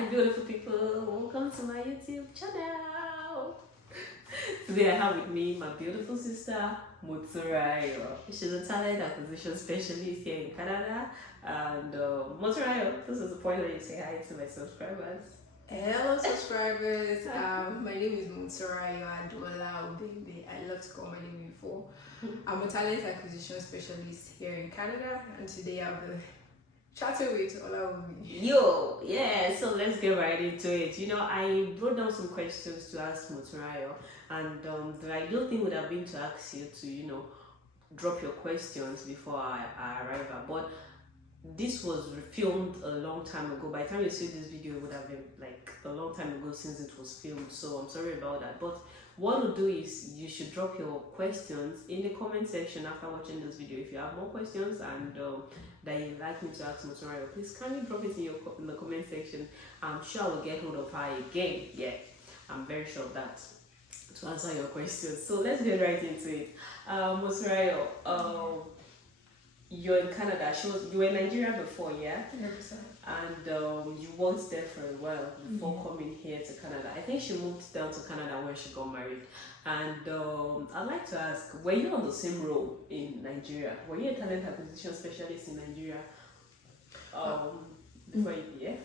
Hi beautiful people, welcome to my YouTube channel. Today I have with me my beautiful sister Motunrayo. She's a talent acquisition specialist here in Canada. And Motunrayo, this is the point where you say hi to my subscribers. Hello subscribers, my name is Motunrayo Adola Baby. I love to call my name before. I'm a talent acquisition specialist here in Canada, and today I'll be chatting with Olawumi. Yo, yeah, so let's get right into it. You know, I wrote down some questions to ask Motunrayo, and the ideal thing would have been to ask you to, you know, drop your questions before I arrive at. But this was filmed a long time ago. By the time you see this video, it would have been like a long time ago since it was filmed, so I'm sorry about that. But what we'll do is you should drop your questions in the comment section after watching this video. If you have more questions and that you'd like me to ask Motunrayo, please kindly drop it in the comment section. I'm sure I will get hold of her again. Yeah, I'm very sure of that, to answer your questions. So let's get right into it. Motunrayo, you're in Canada. You were in Nigeria before, yeah? 100%. And you worked there for a while before coming here to Canada. I think she moved down to Canada when she got married. And I'd like to ask, were you on the same role in Nigeria? Were you a talent acquisition specialist in Nigeria?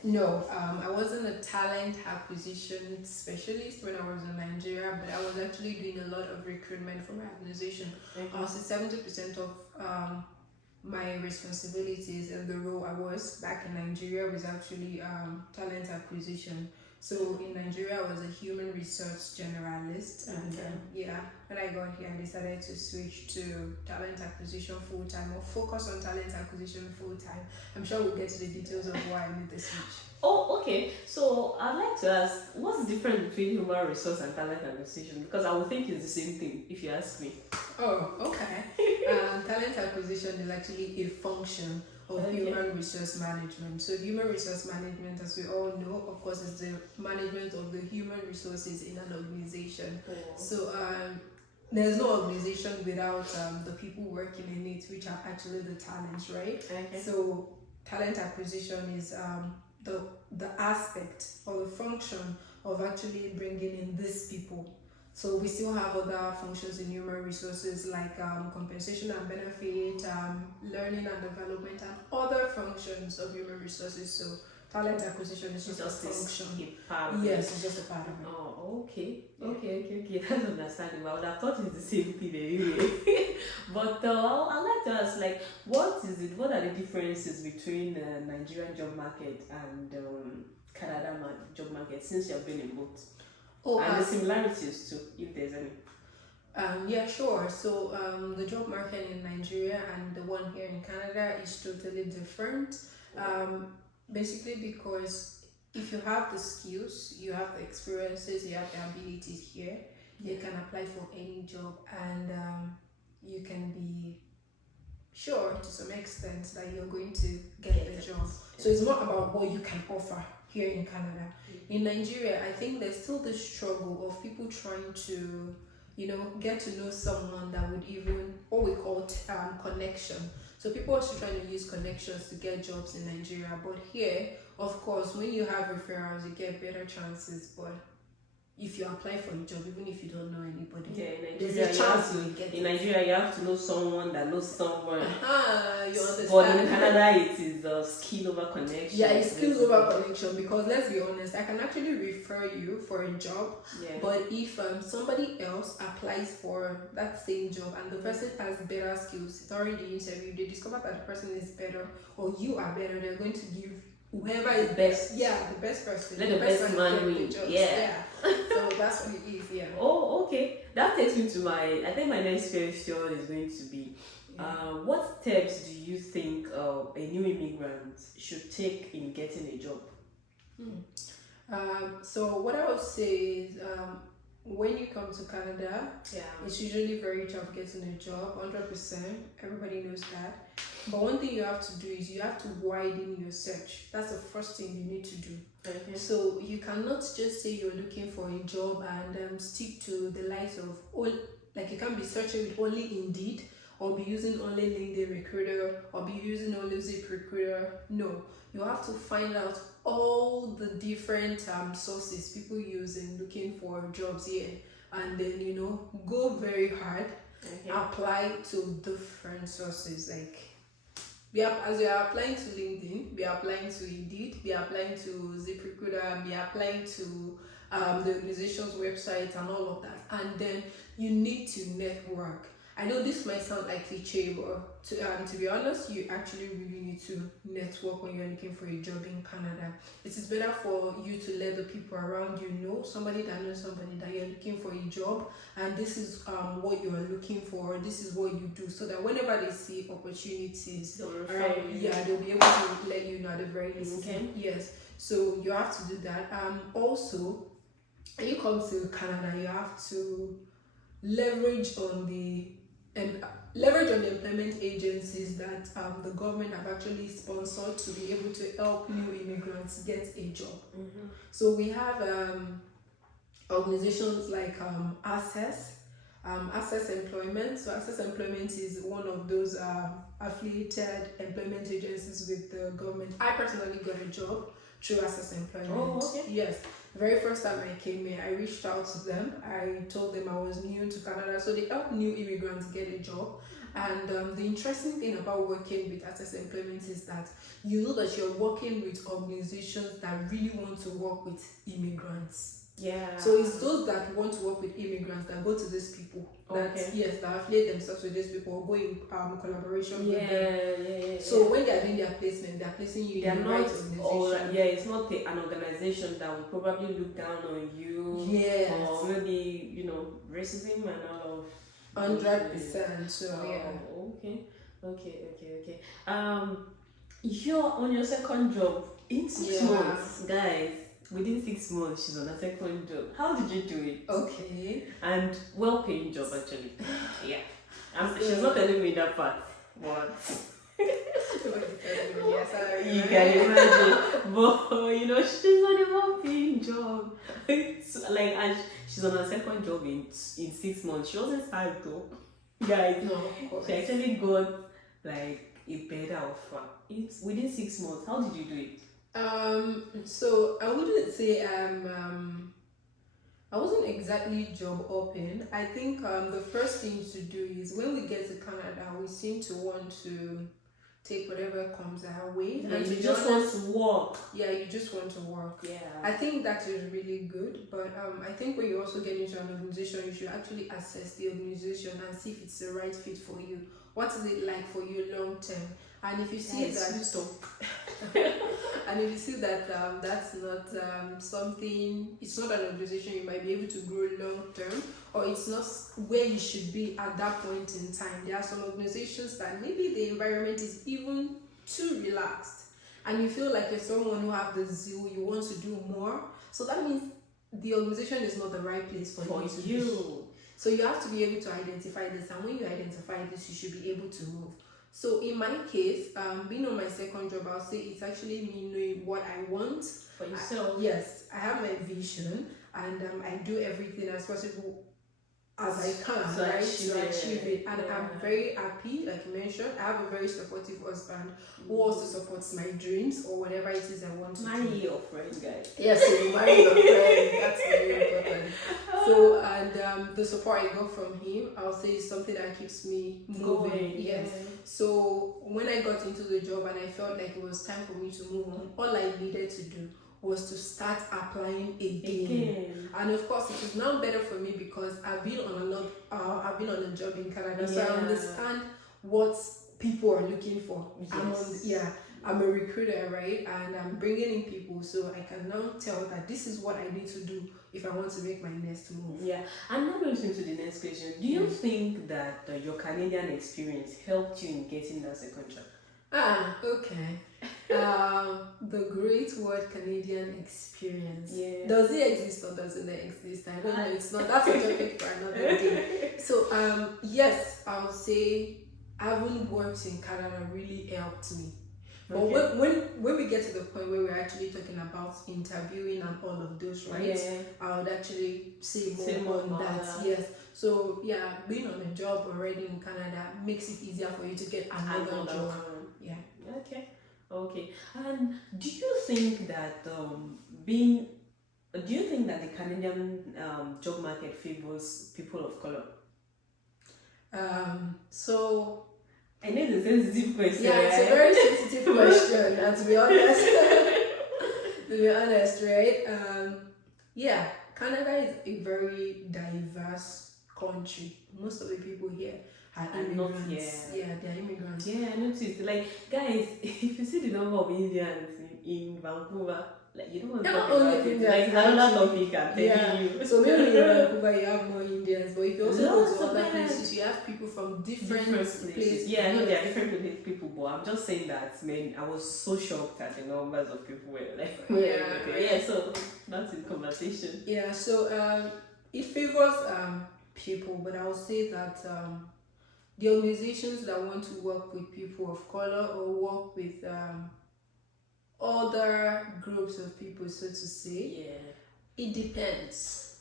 No, I wasn't a talent acquisition specialist when I was in Nigeria, but I was actually doing a lot of recruitment for my organization. So 70% of my responsibilities in the role I was back in Nigeria was actually talent acquisition. So in Nigeria, I was a human resource generalist, and when I got here, I decided to switch to talent acquisition full time, or focus on talent acquisition full time. I'm sure we'll get to the details of why I made the switch. Oh, okay. So I'd like to ask, what's the difference between human resource and talent acquisition? Because I would think it's the same thing if you ask me. Oh, okay. Talent acquisition is actually a function of human resource management. So human resource management, as we all know, of course, is the management of the human resources in an organization. So there's no organization without the people working in it, which are actually the talents, right? So talent acquisition is the aspect or the function of actually bringing in these people. So we still have other functions in human resources like compensation and benefit, learning and development, and other functions of human resources. So talent acquisition is just a function. Yes, it's just a part of it. Oh, okay. Okay. That's understandable. I would have thought it's the same thing anyway. But I'd like to ask, like, what are the differences between the Nigerian job market and Canada job market, since you've been in both? And the similarities too, if there's any. Yeah, sure. So the job market in Nigeria and the one here in Canada is totally different. Basically because if you have the skills, you have the experiences, you have the abilities here, you can apply for any job, and you can be sure to some extent that you're going to get the job. So it's not about what you can offer here in Canada. In Nigeria, I think there's still the struggle of people trying to, get to know someone that would even, what we call connection. So people are still trying to use connections to get jobs in Nigeria. But here, of course, when you have referrals, you get better chances. But if you apply for a job, even if you don't know anybody, there's a chance you will get it. In Nigeria, you have to know someone that knows someone. You understand? But in Canada, it is skill over connection. Yeah, it's skills over connection, because let's be honest, I can actually refer you for a job. But if somebody else applies for that same job and the person has better skills, during the interview, they discover that the person is better or you are better, they're going to give whoever is best. Yeah, the best person. Let the best man win. Yeah. So that's what it is. Yeah. Oh, okay. That takes me to I think my next question is going to be, what steps do you think a new immigrant should take in getting a job? So what I would say is, when you come to Canada, it's usually very tough getting a job. 100%. Everybody knows that. But one thing you have to do is you have to widen your search. That's the first thing you need to do. So you cannot just say you're looking for a job and stick to the likes of you can't be searching with only Indeed or be using only LinkedIn Recruiter, or be using only Zip Recruiter. No, you have to find out all the different sources people use in looking for jobs here, and then go very hard. Okay. Apply to different sources, like as you are applying to LinkedIn, be applying to Indeed, be applying to ZipRecruiter, be applying to the organization's website and all of that. And then you need to network. I know this might sound like cliche, but to be honest, you actually really need to network when you're looking for a job in Canada. It is better for you to let the people around you know, somebody that knows somebody, that you're looking for a job, and this is what you are looking for, this is what you do, so that whenever they see opportunities around, they'll be able to let you know at the very least. Okay. Yes, so you have to do that. Also, when you come to Canada, you have to leverage on the employment agencies that the government have actually sponsored to be able to help new immigrants get a job. Mm-hmm. So we have organizations like Access Employment. So Access Employment is one of those affiliated employment agencies with the government. I personally got a job through Access Employment. Oh, okay. Yes. Very first time I came here, I reached out to them. I told them I was new to Canada, so they help new immigrants get a job. And the interesting thing about working with Access Employment is that you know that you're working with organizations that really want to work with immigrants. Yeah. So it's those that want to work with immigrants that go to these people. That that affiliate themselves with these people or go in collaboration with them. So when they are doing their placement, they are placing you in the right organization. It's not an organization that will probably look down on you. Yes. Or maybe, racism and all of 100%. So Okay. You're on your second job in 6 months, guys. Within 6 months, she's on a second job. How did you do it? Okay. And well-paying job, actually. Yeah. She's not telling me that part. What? You can imagine. But, she's on a well-paying job. It's like, and she's on a second job in 6 months. She wasn't sad though. Guys, no, of course. She actually got like a better offer. It's within 6 months. How did you do it? So I wouldn't say I wasn't exactly job open. I think the first thing to do is when we get to Canada, we seem to want to take whatever comes our way. And you just want to work. Yeah, you just want to work. Yeah. I think that is really good, but I think when you also get into an organization, you should actually assess the organization and see if it's the right fit for you. What is it like for you long term? And if you see and if you see that that's not something, it's not an organization you might be able to grow long term, or it's not where you should be at that point in time. There are some organizations that maybe the environment is even too relaxed, and you feel like you're someone who have the zeal, you want to do more. So that means the organization is not the right place for you. So you have to be able to identify this, and when you identify this, you should be able to move. So in my case, being on my second job, I'll say it's actually me knowing what I want for yourself. Yes, I have my vision, and I do everything as possible as I can, to achieve it. And I'm very happy, like you mentioned, I have a very supportive husband who also supports my dreams or whatever it is I want to do. Marry your friend, guys. Yes, so you marry your friend. That's very important. So, and the support I got from him, I'll say is something that keeps me moving. Yes. So when I got into the job and I felt like it was time for me to move on, all I needed to do was to start applying again. And of course, it is now better for me because I've been on a job in Canada, so I understand what people are looking for. Yes. I'm a recruiter, right? And I'm bringing in people, so I can now tell that this is what I need to do if I want to make my next move. Yeah, and now going into the next question, do you think that your Canadian experience helped you in getting that second job? Okay. The great word Canadian experience. Yeah. Does it exist or doesn't it exist? I don't know. It's not. That's a topic for another day. So, yes, I'll say having worked in Canada really helped me. But when we get to the point where we're actually talking about interviewing and all of those, right? I would actually say more on that. Yes. So yeah, being on a job already in Canada makes it easier for you to get another job. one. Yeah. Okay. And do you think that being do you think that the Canadian job market favors people of color? So I know it's a sensitive question. yeah, it's a very sensitive question, and to be honest, right? Yeah, Canada is a very diverse country. Most of the people here are immigrants. Yeah, they're immigrants. Yeah, I noticed. Like, guys, if you see the number of Indians in Vancouver, like, you don't want to They're talk not only about it. Indians, Like, it's another actually. topic, I'm telling you. So maybe in Vancouver you have more Indians, but if you also go Lots to of other them. places, you have people from different Places. places. Yeah, I know there are different people, but I'm just saying that, man, I was so shocked at the numbers of people were like, Yeah. so that's the conversation. Yeah, so it favors people, but I would say that the organizations that want to work with people of color or work with other groups of people, so to say, it depends.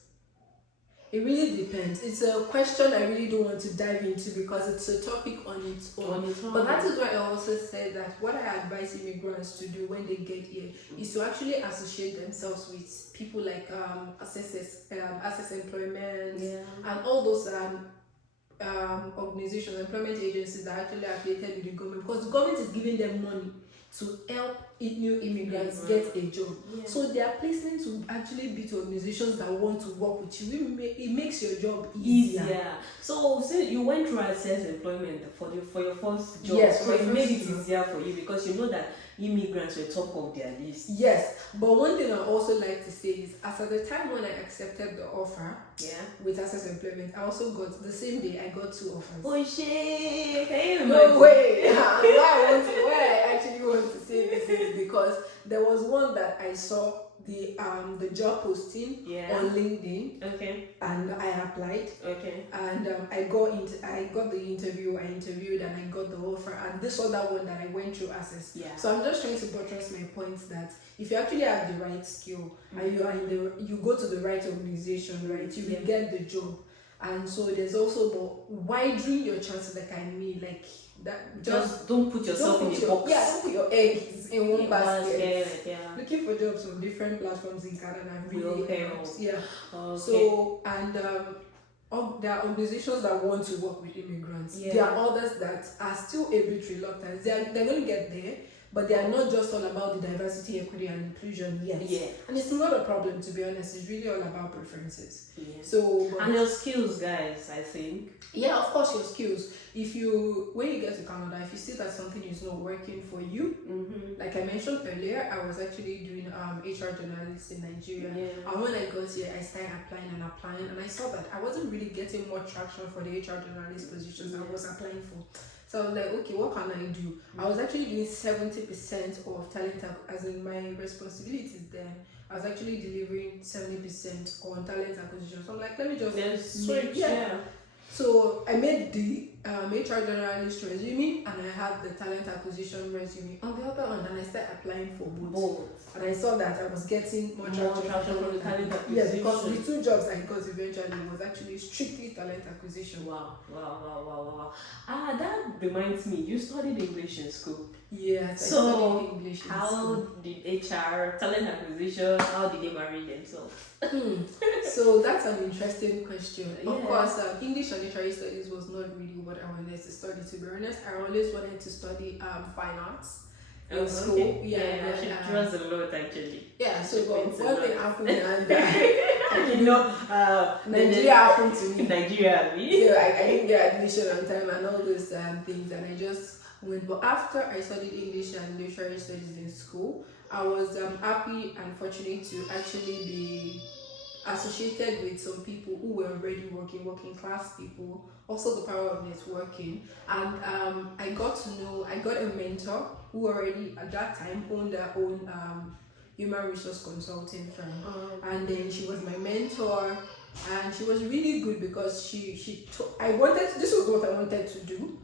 It really depends. It's a question I really don't want to dive into because it's a topic on its own. But that is why I also said that what I advise immigrants to do when they get here is to actually associate themselves with people like access employment and all those organizations, employment agencies that are actually affiliated with the government, because the government is giving them money to help new immigrants get a job. So their placements will actually be to organizations that want to work with you. It makes your job easier. So you went through access employment for your first job. Yes, so it made it easier for you because you know that immigrants were top of their list. Yes, but one thing I also like to say is, as at the time when I accepted the offer with access employment, I also got the same day I got 2 offers. Oh shit! No way! Why I actually want to say this is because there was one that I saw the job posting on LinkedIn. And I applied. And I got the interview. I interviewed and I got the offer. And this other one that I went through access. So I'm just trying to buttress my point that if you actually have the right skill and you go to the right organization, right, you will get the job. And so there's also about widening your chances, like I mean, like that. Just don't put yourself in a box. Don't put your eggs in one basket. Looking for jobs on different platforms in Canada really helps. So and there are organizations that want to work with immigrants. There are others that are still a bit reluctant. They're going to get there, but they are not just all about the diversity, equity, and inclusion yet. And it's not a problem, to be honest. It's really all about preferences. So and your skills, guys, I think. Yeah, of course, your skills. When you get to Canada, if you see that something is not working for you, like I mentioned earlier, I was actually doing HR journalist in Nigeria. And when I got here, I started applying, and I saw that I wasn't really getting much traction for the HR journalist positions I was applying for. So I was like, okay, what can I do? I was actually doing 70% of talent, as in my responsibilities there. I was actually delivering 70% on talent acquisition. So I'm like, let me just switch. So I made the HR journalist resume and I had the talent acquisition resume on the other hand, and I started applying for both. And I saw that I was getting more traction from the talent acquisition. Yeah, because the 2 jobs I got eventually was actually strictly talent acquisition. Wow. That reminds me, you studied English in school. Yes, so I studied English in how school. did HR, talent acquisition, how did they marry themselves? So that's an interesting question. Of course, English and literary studies was not really what I wanted to study, to be honest. I always wanted to study fine arts in school. She draws a lot actually. So one thing happened and Nigeria happened to me. Nigeria, so I didn't get admission on time and all those things, and I just went. But after I studied English and literary studies in school, I was happy and fortunate to actually be associated with some people who were already working class people, also the power of networking. And I got a mentor who already at that time owned her own human resource consulting firm. And then she was my mentor, and she was really good because this was what I wanted to do.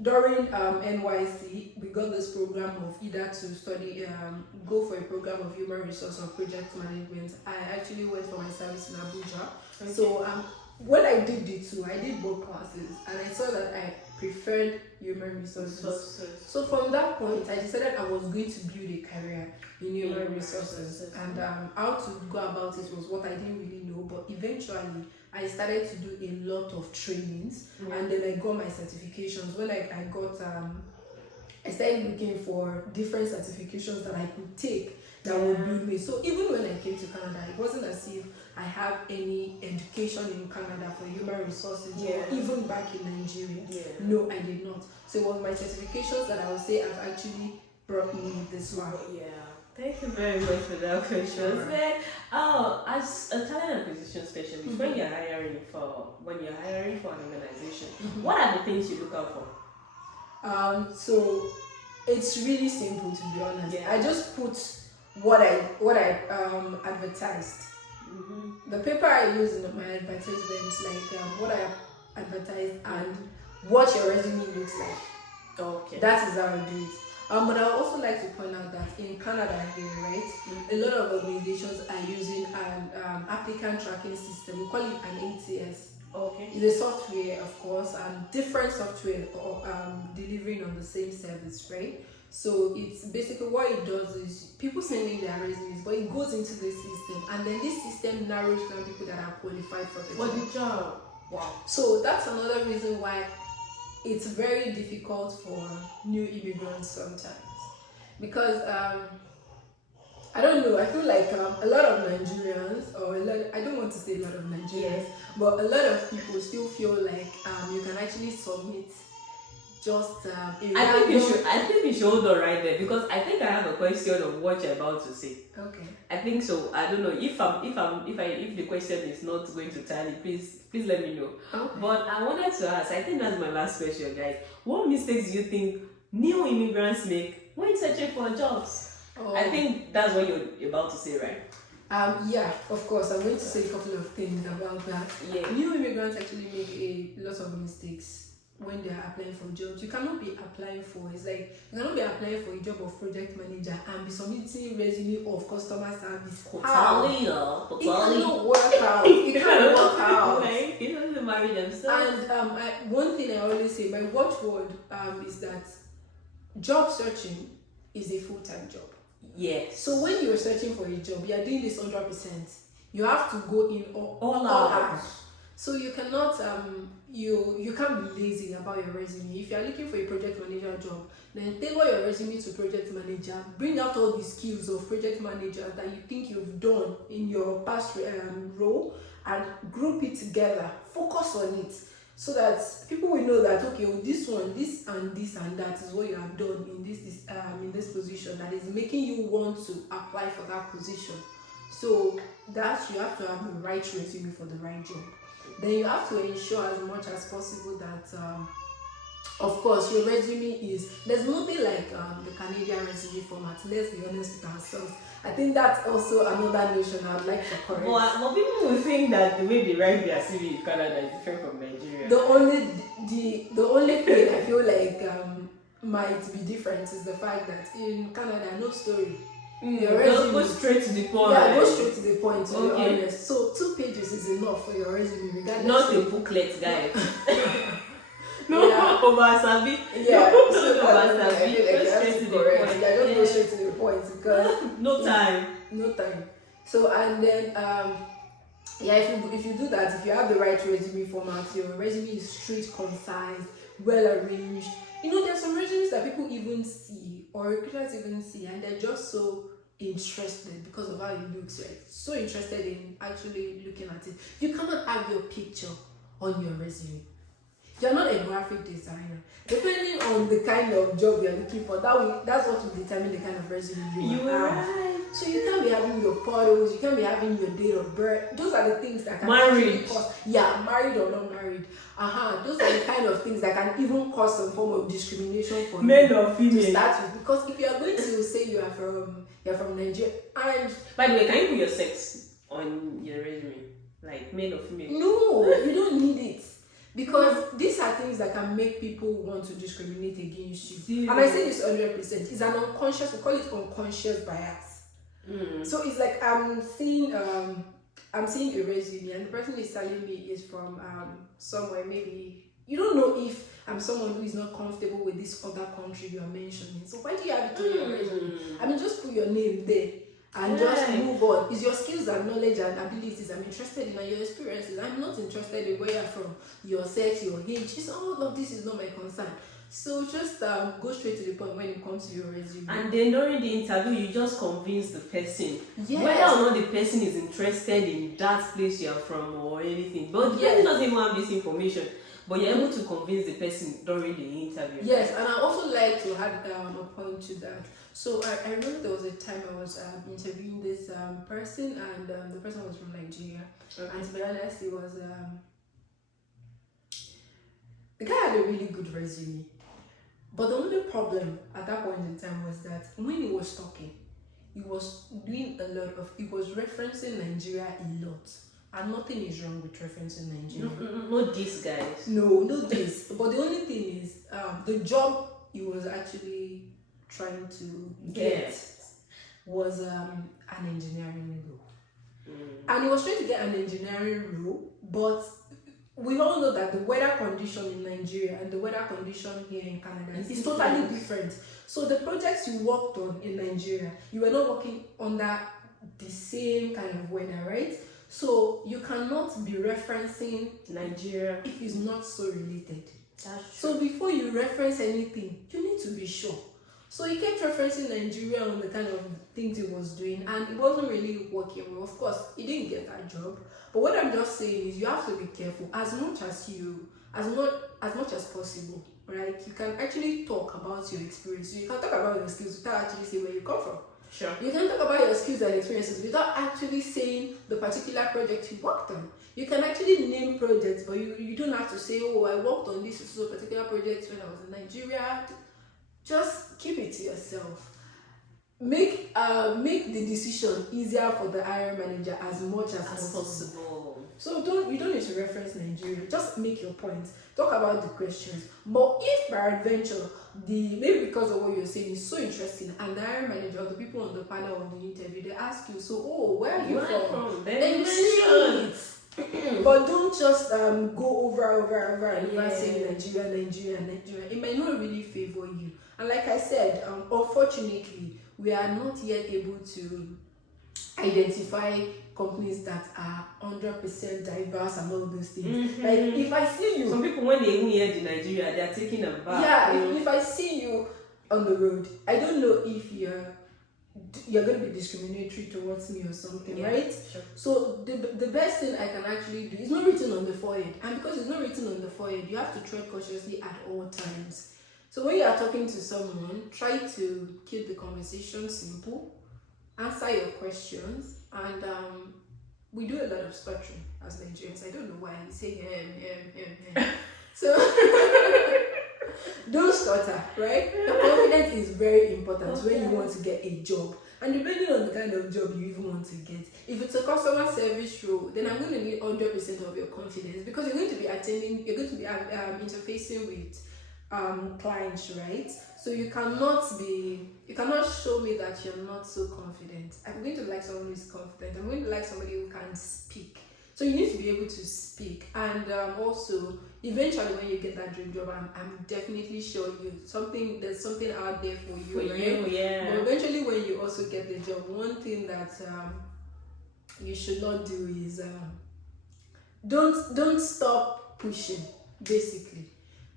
During NYC, we got this program of either to study, go for a program of human resource or project management. I actually went for my service in Abuja. So when I did the two, I did both classes, and I saw that I preferred human resources. So from that point, I decided I was going to build a career in human resources, and how to go about it was what I didn't really know. But eventually, I started to do a lot of trainings, and then I got my certifications. When I got I started looking for different certifications that I could take that would build me. So even when I came to Canada, it wasn't as if I have any education in Canada for human resources or even back in Nigeria. No, I did not. So it was my certifications that I would say have actually brought me this far. Thank you very much for that question. As a talent acquisition specialist, when you're hiring for an organization, what are the things you look out for? So it's really simple, to be honest. I just put what I advertised. The paper I use in my advertisements, like what I advertised and what your resume looks like. Okay. That is how I do it. But I would also like to point out that in Canada here, right, a lot of organizations are using an applicant tracking system. We call it an ATS. Okay. It's a software, of course, and different software delivering on the same service, right? So it's basically what it does is people send in their resumes, but it goes into the system, and then this system narrows down people that are qualified for the job. Wow. So that's another reason why it's very difficult for new immigrants sometimes, because I don't know, I feel like a lot of Nigerians, I don't want to say a lot of Nigerians, but a lot of people still feel like you can actually submit just I think you should hold on right there, because I think I have a question of what you're about to say. Okay. I think so. I don't know if the question is not going to tally. Please let me know. Okay. But I wanted to ask. I think that's my last question, guys. What mistakes do you think new immigrants make when searching for jobs? I think that's what you're about to say, right? Yeah, of course. I'm going to say a couple of things about that. New immigrants actually make a lot of mistakes when they are applying for jobs. You cannot be applying for, it's like, you cannot be applying for a job of project manager and be submitting resume of customer service. It cannot work out. It can't work out. It doesn't marry themselves. And one thing I always say, my watchword is that job searching is a full-time job. Yes. So when you're searching for a job, you're doing this 100%. You have to go in all out. So you cannot you can't be lazy about your resume. If you're looking for a project manager job, then tailor your resume to project manager. Bring out all the skills of project manager that you think you've done in your past role, and group it together. Focus on it, so that people will know that, okay, well, this and that is what you have done in this position that is making you want to apply for that position. So that you have to have the right resume for the right job. Then you have to ensure as much as possible that of course your resume there's nothing like the Canadian resume format. Let's be honest with ourselves. I think that's also another notion I'd like to correct. But people will think that the way they write their CV in Canada is different from Nigeria. The only thing I feel like might be different is the fact that in Canada, no story. Your resume go straight to the point. Yeah, go straight to the point, to be honest. So 2 pages is enough for your resume, regardless. Not a booklet, guys. Yeah. Obasabi. Yeah, so Obasabi. Go straight to the point. Yeah, just go straight to the point, because no time. So and then if you do that, if you have the right resume format, your resume is straight, concise, well arranged. There's some resumes that people even see, or recruiters even see, and they're just so interested because of how it looks, right? So interested in actually looking at it. You cannot have your picture on your resume. You're not a graphic designer. Depending on the kind of job you're looking for, that's what will determine the kind of resume you have. Right. So you can't be having your photos, you can't be having your date of birth. Those are the things that can married. Married or not married. Those are the kind of things that can even cause some form of discrimination for male you or female. to start with. Because if you are going to say you're from Nigeria, and by the way, can you put your sex on your resume, like male or female? No, you don't need it. Because these are things that can make people want to discriminate against you. And I say this 100%. It's an unconscious, we call it unconscious bias. So it's like I'm seeing I'm seeing a resume and the person is telling me is from somewhere, maybe you don't know if I'm someone who is not comfortable with this other country you are mentioning. So why do you have it on your resume? I mean, just put your name there and just move on. It's your skills and knowledge and abilities I'm interested in, and your experiences. I'm not interested in where you're from, your sex, your age. It's all of this is not my concern. So just go straight to the point when it comes to your resume. And then during the interview, you just convince the person Yes. whether or not the person is interested in that place you're from or anything. But the person doesn't even have this information, but you're able to convince the person during the interview. Yes, and I also like to add a point to that. So I remember there was a time I was interviewing this person, and the person was from Nigeria. Okay. And to be honest, it was the guy had a really good resume. But the only problem at that point in time was that when he was talking, he was doing a lot of, he was referencing Nigeria a lot. And nothing is wrong with referencing Nigeria. Not these guys. No, not this. But the only thing is, the job he was actually trying to get was an engineering role. And he was trying to get an engineering role, but we all know that the weather condition in Nigeria and the weather condition here in Canada is totally different. So the projects you worked on in Nigeria, you were not working under the same kind of weather, right? So you cannot be referencing Nigeria if it's not so related. That's So before you reference anything, you need to be sure. So he kept referencing Nigeria on the kind of things he was doing, and it wasn't really working well. Of course, he didn't get that job. But what I'm just saying is you have to be careful as much as possible, right? You can actually talk about your experience. You can talk about your skills without actually saying where you come from. Sure. You can talk about your skills and experiences without actually saying the particular project you worked on. You can actually name projects, but you don't have to say, oh, I worked on this particular project when I was in Nigeria. Just keep it to yourself. Make the decision easier for the hiring manager as much as possible. So you don't need to reference Nigeria. Just make your point. Talk about the questions. But if by adventure, maybe because of what you're saying is so interesting, and the hiring manager or the people on the panel of the interview, they ask you, so where are you from? Then you say it. But don't just go over and over saying Nigeria. It might not really favor you. And like I said, unfortunately, we are not yet able to identify companies that are 100% diverse and all those things. Like if I see you, some people when they even hear the Nigeria, they are taking a bath. Yeah, if I see you on the road, I don't know if you're going to be discriminatory towards me or something, right? Sure. So the best thing I can actually do is not written on the forehead, and because it's not written on the forehead, you have to tread cautiously at all times. So when you are talking to someone, try to keep the conversation simple, answer your questions, and we do a lot of stuttering as Nigerians. I don't know why we say So don't stutter, right? The confidence is very important when you want to get a job. And depending on the kind of job you even want to get, if it's a customer service role, then I'm going to need 100% of your confidence, because you're going to be interfacing with clients, right? So you cannot show me that you're not so confident. I'm going to like someone who is confident. I'm going to like somebody who can speak. So you need to be able to speak, and also eventually when you get that dream job, I'm definitely sure there's something out there for you. But eventually when you also get the job, one thing that you should not do is don't stop pushing. Basically,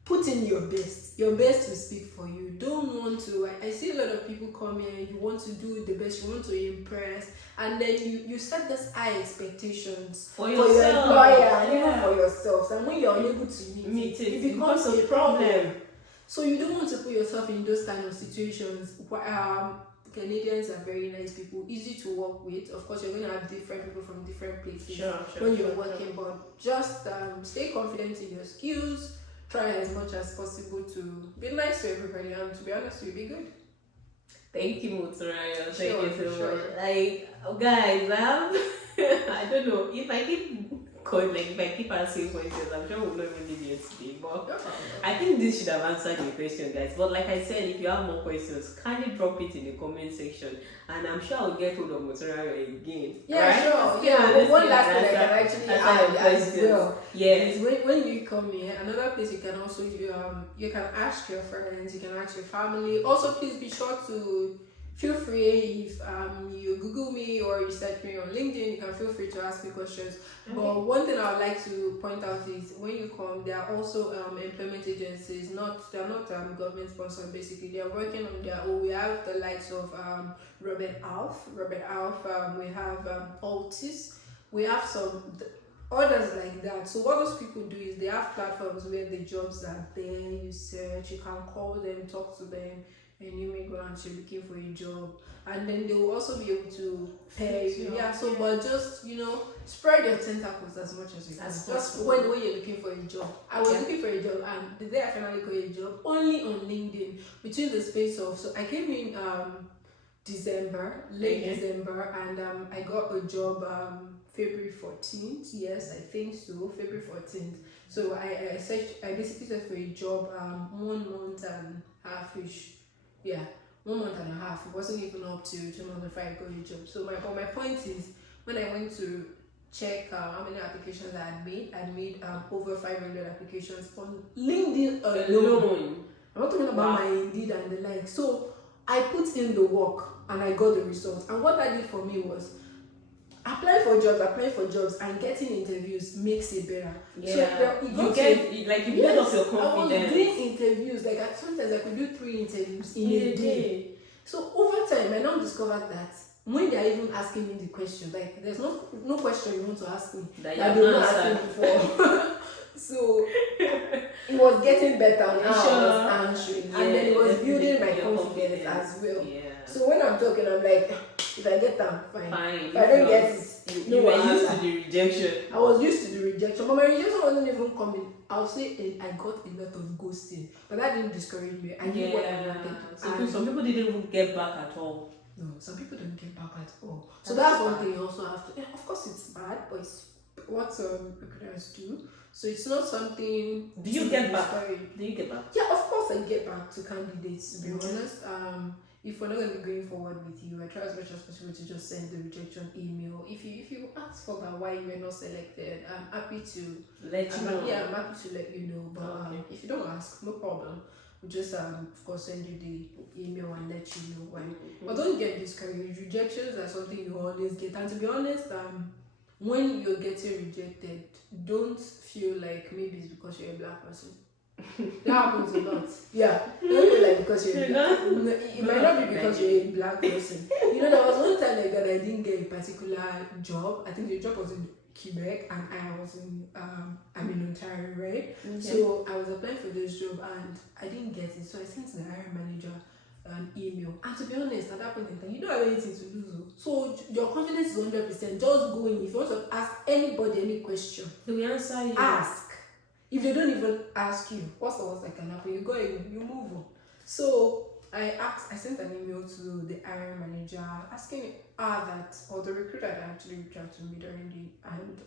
put in your best to speak for you. Don't want to, I see a lot of people come here, you want to do the best, you want to impress, and then you set this high expectations for your employer and even for yourself. And when you're unable to meet it, it becomes a problem. So you don't want to put yourself in those kind of situations. Canadians are very nice people, easy to work with. Of course, you're going to have different people from different places when you're working, but just stay confident in your skills. Try as much as possible to be nice to everybody, and to be honest, you'll be good. Thank you, Motunrayo. Thank you so much. Like, guys, I don't know if I keep Cause like if I keep asking questions, I'm sure we'll not even need you today. But No problem. I think this should have answered your question, guys. But like I said, if you have more questions, kindly drop it in the comment section, and I'm sure I'll get hold of Motunrayo again. Yeah, right? sure. So Yeah, this one thing last thing I answer- can actually answer add your as questions. well Yes. is when you come here, another place you can also you can ask your friends, you can ask your family. Also, please be sure to feel free if you Google me or you search me on LinkedIn, you can feel free to ask me questions. Okay. But one thing I would like to point out is when you come, there are also employment agencies. They're not government sponsored. Basically, they are working on their own. We have the likes of Robert Alf. We have Altis. We have some others like that. So what those people do is they have platforms where the jobs are there. You search, you can call them, talk to them, an immigrant, you're looking for a job, and then they will also be able to pay you. Yeah, so but just spread your tentacles as much as you can. Just when you're looking for a job. I was looking for a job, and the day I finally got a job, only on LinkedIn, between the space of, so I came in late December, and I got a job February 14th. Yes, I think so, February 14th. So I basically searched for a job 1 month and half-ish. Yeah, 1 month and a half. It wasn't even up to 2 months before I got a job. So my point is, when I went to check how many applications I made over 500 applications on LinkedIn alone. I'm not talking about my Indeed and the like. So I put in the work and I got the results. And what that did for me was applying for jobs and getting interviews makes it better. Yeah. So you build up your confidence. I was doing interviews, sometimes I could do 3 interviews in a day. So over time, I now discovered that when they are even asking me the question, like there's no question you want to ask me that they were not asking before. So it was getting better now. I was answering, and then it was building my confidence as well. Yeah. So when I'm talking, I'm like, if I get them, fine. If I don't get it, you were used to the rejection. I was used to the rejection, but my rejection wasn't even coming. I'll say I got a lot of ghosting, but that didn't discourage me. I knew what I wanted. Some people didn't even get back at all. No, some people don't get back at all. So that's one thing you also have to. Yeah, of course, it's bad, but it's what recruiters do. So it's not something. Do you get back? Yeah, of course I get back to candidates. To be honest, if we're not going to be going forward with you, I try as much as possible to just send the rejection email. If you ask for that why you were not selected, I'm happy to let you know. Yeah, I'm happy to let you know. But if you don't ask, no problem. We'll just of course send you the email and let you know why. But don't get discouraged. Rejections are something you always get. And to be honest, when you're getting rejected, don't feel like maybe it's because you're a black person. That happens a lot. Yeah. Don't feel like because you're a black person. It might not be because you're a black person. There was one time like that I didn't get a particular job. I think the job was in Quebec and I was in I'm in Ontario, right? Okay. So I was applying for this job and I didn't get it. So I sent the hiring manager an email. And to be honest, at that point in time, you don't have anything to lose. So your confidence is 100%. Just go in. If you want to ask anybody any question, they will answer you. Ask. If they don't even ask you, what's the worst that can happen? You go in, you move on. So I sent an email to the hiring manager asking that, or the recruiter that actually reached out to me and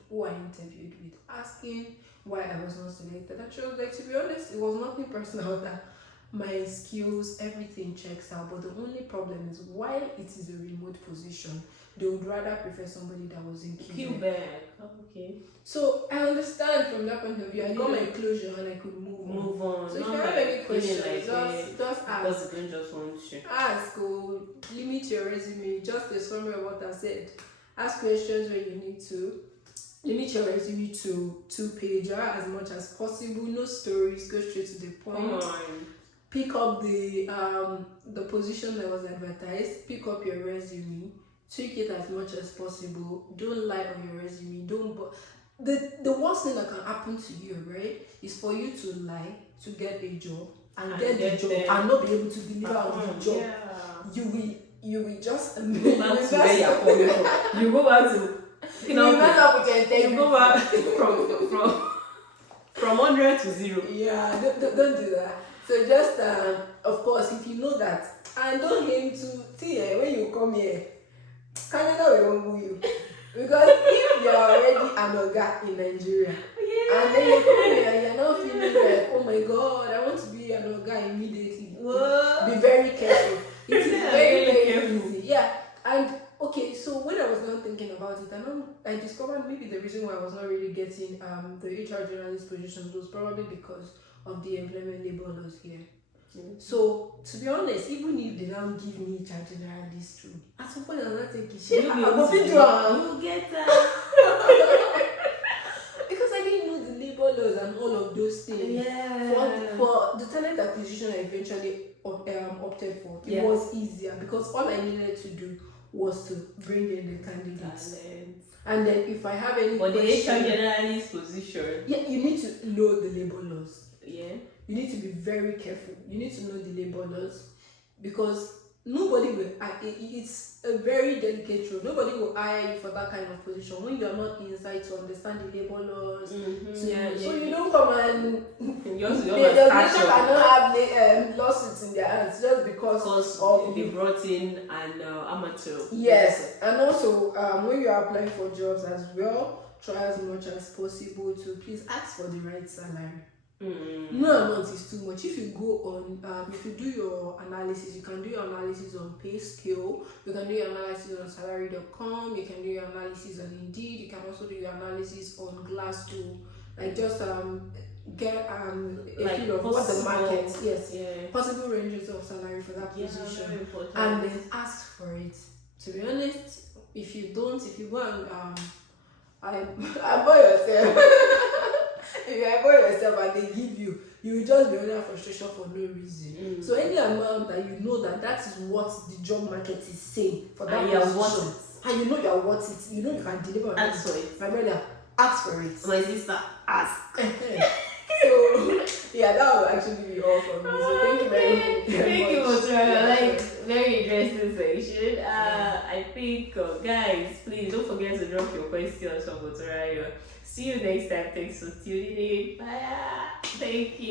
who I interviewed with, asking why I was not selected. And she was like, to be honest, it was nothing personal, that my skills, everything checks out, but the only problem is while it is a remote position, they would rather prefer somebody that was in Quebec. Okay. So I understand from that point of view. I got my closure and I could move on. So if you have any questions, just ask. Because they don't just want to. Ask or limit your resume. Just a summary of what I said. Ask questions when you need to. Limit your resume to 2-pager as much as possible. No stories. Go straight to the point. Pick up the position that was advertised. Pick up your resume. Tweak it as much as possible. Don't lie on your resume. The worst thing that can happen to you, right, is for you to lie to get a job and get the job and not be able to deliver on the job. Yeah. You will just go back to where you're coming from. You go back to you go back from 100 to 0. Yeah, don't do that. So just of course, if you know that, and don't aim to see when you come here, Canada will humble you. Because if you're already an oga in Nigeria, and then you come here and you're not feeling like, oh my god, I want to be an oga immediately. Whoa. Be very careful. It is Yeah, very, very very careful. easy. Yeah. And okay, so when I was not thinking about it, I discovered maybe the reason why I was not really getting the HR journalist positions was probably because of the employment labor laws here. So to be honest, even if they now give me HR generalist too, at some point I'm not thinking shit. I'm going to You get that. because I didn't know the labor laws and all of those things. Yeah. For the talent acquisition I eventually opted for, it was easier because all I needed to do was to bring in the candidates. And then if I have any But the question, HR journalist position. yeah, you need to know the labor laws. Yeah. You need to be very careful. You need to know the labor laws because nobody will. It's a very delicate role. Nobody will hire you for that kind of position when you are not inside to understand the labor laws. So you don't come and the organization cannot have lawsuits in their hands just because of they brought in an amateur. Yes, and also when you are applying for jobs as well, try as much as possible to please ask for the right salary. No amount is too much. If you go on, if you do your analysis, you can do your analysis on pay scale, you can do your analysis on salary.com, you can do your analysis on Indeed, you can also do your analysis on Glassdoor. Like just get a feel of what the market, possible ranges of salary for that position, and then ask for it. To be honest, if you go and I buy yourself. If you employ yourself and they give you, you will just be under frustration for no reason. So any amount that you know that is what the job market is saying for that position, and you know you are worth it, you know you can deliver. Ask for it. My brother, ask for it. My sister, ask. So yeah, that will actually be all for me. So thank you very much. Thank you, Motunrayo. Like, very interesting section. I think, guys, please don't forget to drop your questions on Motunrayo. See you next time. Thanks for tuning in. Bye. Thank you.